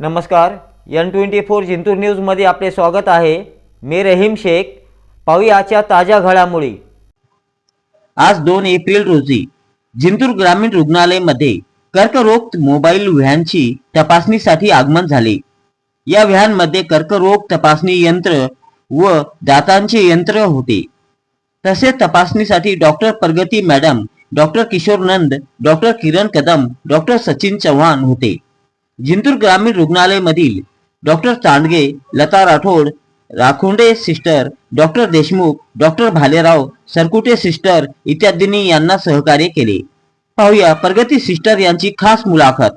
नमस्कार N twenty four Jintur न्यूजमध्ये आपले स्वागत आहे. मी रहीम शेख. पाहुयाच्या ताज्या घडामोडी. आज दोन एप्रिल रोजी जिंतूर ग्रामीण रुग्णालयमध्ये कर्करोग मोबाईल व्हॅनची तपासणीसाठी आगमन झाले. या व्हॅनमध्ये कर्करोग तपासणी यंत्र व दातांचे यंत्र होते. तसेच तपासणीसाठी doctor Pragati madam doctor Kishor Nand doctor Kiran Kadam doctor Sachin Chavan होते. जिंतूर ग्रामीण रुग्णालयमधील doctor Chandge Lata Rathod Rakhonde sister doctor Deshmukh doctor Bhalerao Sarkute sister इत्यादींनी यांना सहकार्य केले. पाहूया प्रगती सिस्टर यांची खास मुलाखत.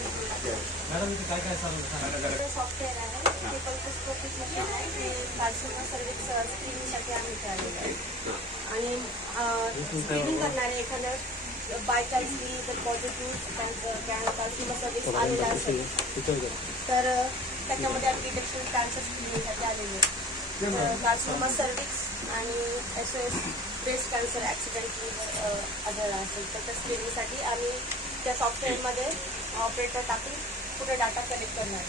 हो सर या ब्रदर सॉफ्टवेअर आहे? ते पंकस्कोपिक मशीन आहे. ते कार्सिनो सर्विस स्क्रीनिंगसाठी आम्ही इथे आलेलो आहे. आणि स्क्रीनिंग करणारे एखाद्या बाय चान्सली जर पॉझिटिव्ह त्यांचं सर्विस आलेला असेल. तर त्याच्यामध्ये आम्ही डिटेक्शन कॅन्सर स्क्रीनिंगसाठी आलेलो आहे. कार्सिनोमा सर्विक्स आणि S S breast cancer accidentally आढळला असेल. तर त्या स्क्रीनिंगसाठी आम्ही त्या सॉफ्टवेअरमध्ये ऑपरेटर टाकून पुढे डाटा कलेक्ट करणार.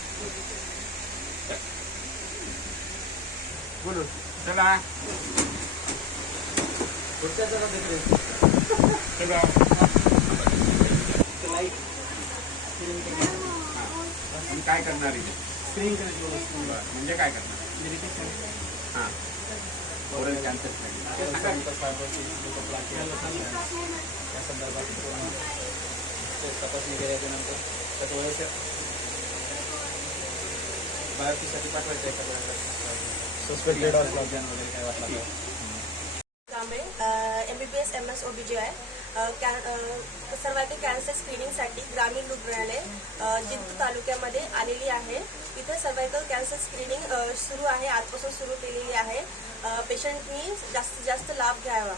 बोलो. चला. चला आणि काय करणार इथे? बरं, म्हणजे काय करणार? हां. ओरल कॅन्सर तपासणी केल्याच्यानंतर त्याचं वयस्य बायोपीसाठी पाठवायचं एखाद्या सस्पेक्टेड वगैरे काय वाटला. Kamble M B B S M S O B G I cervical cancer स्क्रीनिंगसाठी ग्रामीण रुग्णालय जिंतूर तालुक्यामध्ये आलेली आहे. तिथे सर्वायकल कॅन्सर स्क्रीनिंग सुरू आहे. आजपासून सुरू केलेली आहे. पेशंटनी जास्तीत जास्त लाभ घ्यावा.